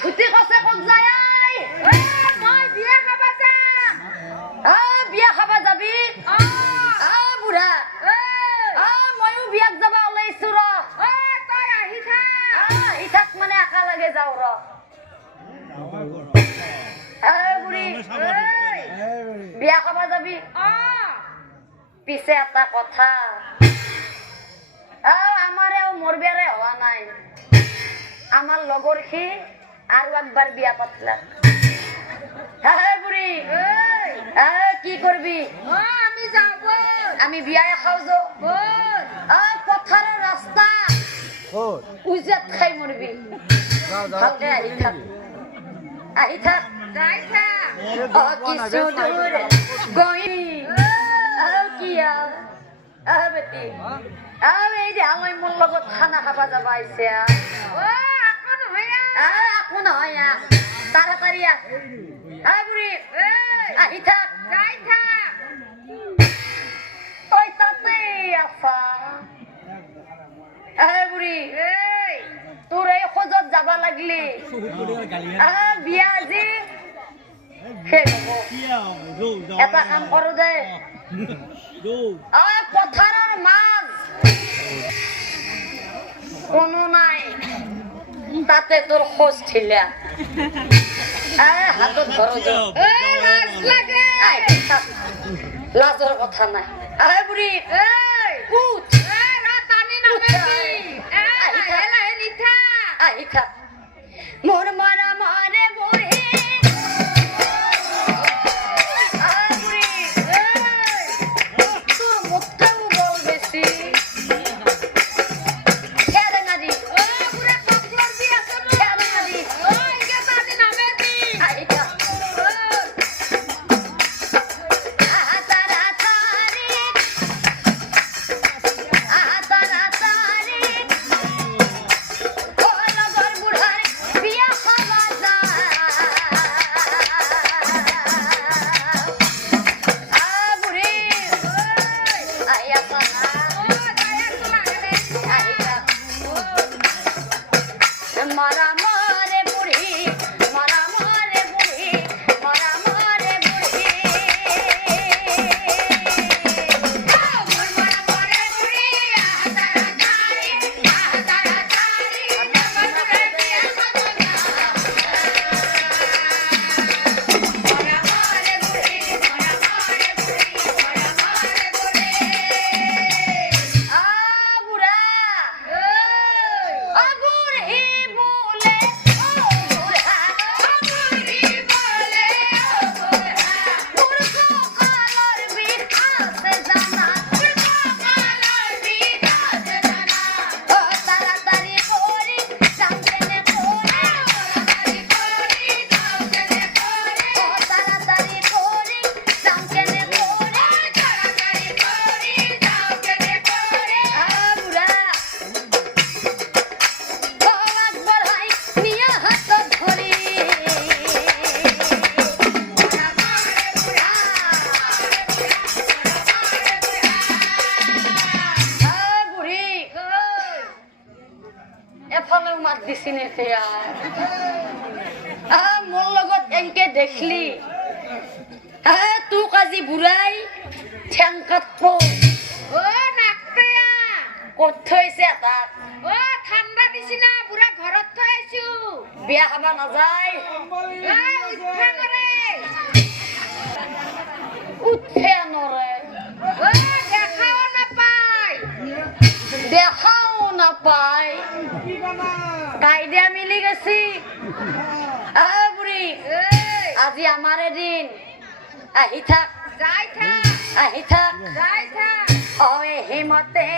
ধুতি কছে ক'ত যায় মই বিয়া খাবা যাম বিয়া খাবা যাবি বুঢ়া ময়ো বিয়াত যাবা ওলাইছো ৰ তই আহি থাক মানে আশা লাগে যাওঁ ৰ বুঢ়ী বিয়া খাবা যাবি পিছে এটা কথা আমাৰেও মোৰ বিয়াৰে হোৱা নাই আমার লগর সি আরো একবার বিয়া পাতলা বুড়ি কি করবি আমি যাব আমি বিয়ায় খাও যো পথারের রাস্তা উজাত খাই মরবি ভালকে আহি থাক যাই থাক কিছু দূর গই কি বেটি এই যে আমি মোৰ লগত খানা খাবা যাবা আহিছে আকো নহয় তাড়াতাড়ি বুড়ি আহি থাক যাই থাক তই তাতে আছা বুড়ি তোর এই খোঁজত যাবা লাগলি বিয়া আজি এটা কাম করো দে পথারের মাছ কোনো নাই তাতে তোর খোঁজ ছিলা হাতত ধরো লাজর কথা নাই বুড়ি মোর মারা মারে বুড়ি তোর মুখটাও বল বেশি মোর লগত এনকে দেখলি তোক আজি বুড়াই ঠেং কাটবো কত থৈছে তাক ঠাণ্ডা দিছি না বুড়া ঘৰত থৈ আছো বিয়া খাবা নাযায় উঠে নৰে দেখাও নাপায় কাইদা মিলি গেছি বুড়ি আজি আমারে দিন আহি থাক আহি থাক হিমতে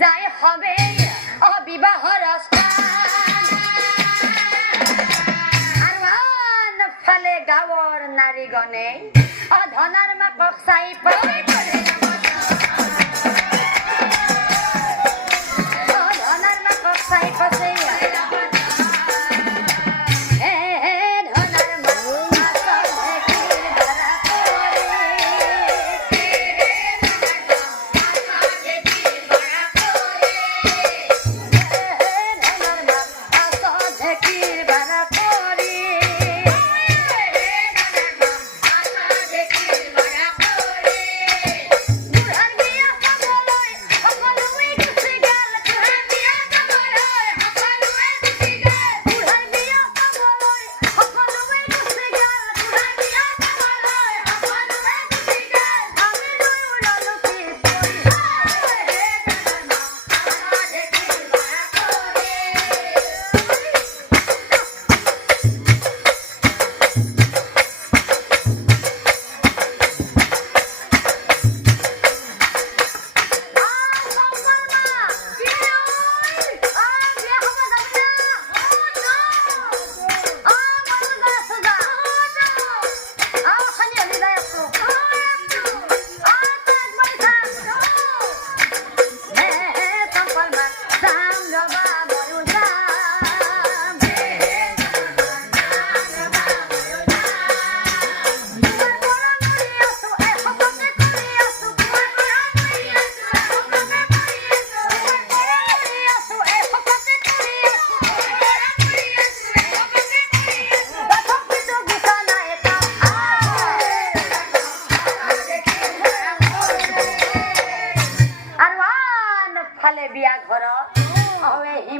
যাই হবে বিবাহর ফালে গাঁৱৰ নাৰীগণে ধনাৰ মাকক চাই পাই ধনাৰ মাকক চাই পাছে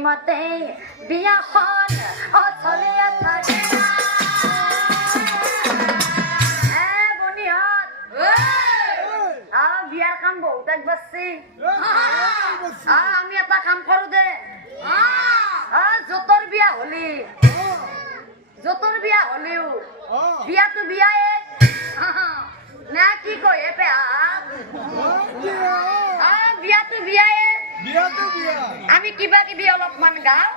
মতে বিয়াখন অচলীয়া থাকে বনিহত বিয়াৰ কাম বহুত আগবাঢ়ছি আমি এটা কাম কৰো দে যতৰ বিয়া হলিও বিয়াটো বিয়ায়ে না কি কয় পেহা বিয়াটো বিয়ায়ে আমি কিবা কিবি অলপমান গাওঁ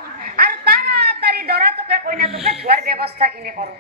আৰু তাড়াতাড়ি দৰাটোকে কইনাটোকে ধোৱাৰ ব্যৱস্থাখিনি কৰোঁ